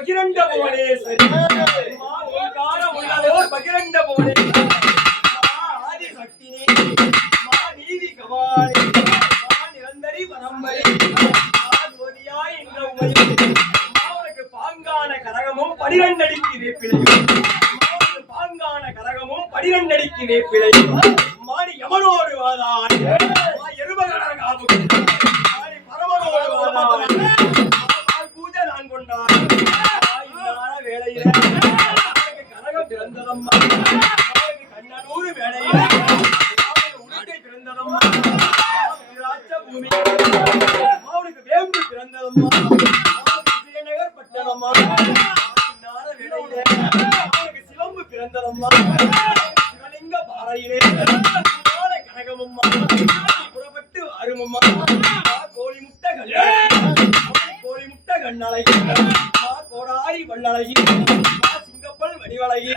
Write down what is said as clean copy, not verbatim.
பகிரண்ட புவனேஸ்வரி மா ஓங்கார உள்ளதோர் பகிரண்ட புவனேஸ்வரி மா ஆதிசக்தினி மா நீதி கவாலி மா நிரந்தரி பரம்பரை மா ஜோதியாய் என்ற உமை மாவுக்கு பாங்கான கரகமும் 12 அடிக்கு வேப்பிலையும் மாவுக்கு பாங்கான கரகமும் 12 அடிக்கு வேப்பிலையும் மாடி யமனோடு வாதாய் மா எருமகன காபு மாடி பரமனோடு வாதாய் பூஜை நான் கொண்டான் வேளையில கனகம் பிறந்ததம்மா கண்ணனூறு வேளையில உடுக்கை பிறந்ததம்மா பூமி அவனுக்கு வேம்பு பிறந்ததம்மா விஜயநகர் பட்டணம்மா வேளையில அவனுக்கு சிவம்பு பிறந்ததம்மா சிவலிங்க பாறையிலே கனகமம்மா புறப்பட்டு அருமம்மா கோழி முட்டை கண்ணழகி கோடாரி வள்ளழகி சிங்கப்பல் வடிவழகி